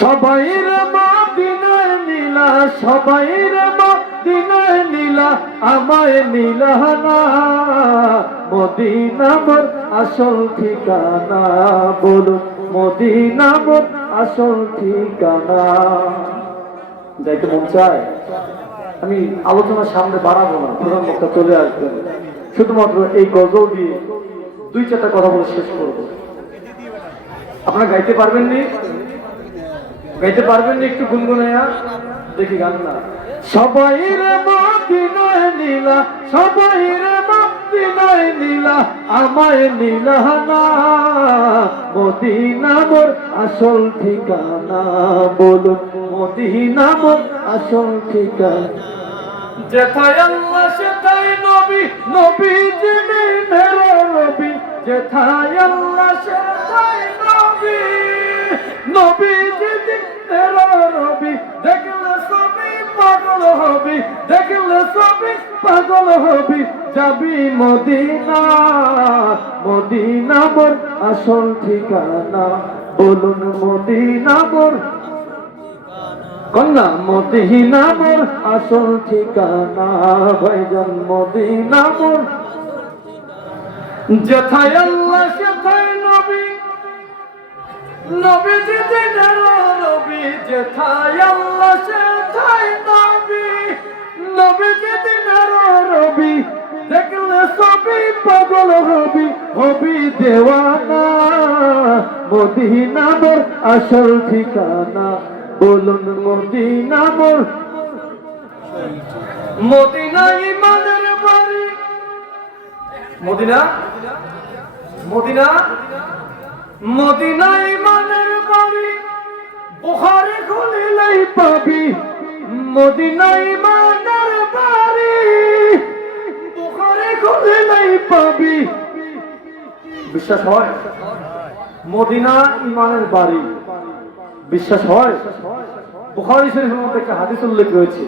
সবাইর মদিনায় নীলা, সবাইর মদিনায় নীলা, আমায় নীলা না। মদিনা মোর আসল ঠিকানা, বলুন, মদিনা মোর আসল ঠিকানা। যাইতে মন চায়? আমি আলোচনার সামনে বাড়াবো না, প্রধান বক্তা চলে আসবেন। শুধুমাত্র এই গজল দিয়ে দুই চারটা কথা বলে শেষ করব। আপনারা গাইতে পারবেন নি গাইতে পারবেন নি একটু গুনগুনাইয়া? দেখি গান না। সবাই রে মদিনায় নীলা, সবাই রে মদিনায় নীলা, আমায় নীলা না। মদিনা মোর আসল ঠিকানা, বলুন, মদিনা মোর আসল ঠিকানা। যেথায় আল্লাহ, সেথায় নবী নবী যিনি মেরো নবী যেথায় আল্লাহ, সেথায় নবী নবী হবি দেখলে সবই পাগল হবি। যাবি মদিনা মদিনা মোর আসল ঠিকানা। বলুন মদিনা মোর কন্যা, মদিনা মোর আসল ঠিকানা। ভাইজান মদিনা মোর যেথায় আল্লাহ, সেথায় নবী। নবী যেদিনের নবী, যেথায় আল্লাহ, সেথায় হবি হবি দেওয়ানা মদিনা আসল ঠিকানা। বলুন মদিনা মদিনা ইমানের বাড়ি। মদিনা? মদিনা? মদিনা ইমানের বাড়ি। বুখারে খুলিলেই পাবি। মদিনা ইমানের বাড়ি। পাবি। বিশ্বাস হয়? মদিনা ইমানের বাড়ি। বিশ্বাস হয়? বুখারি শরীফের মধ্যে একটা হাদিস উল্লেখ রয়েছে।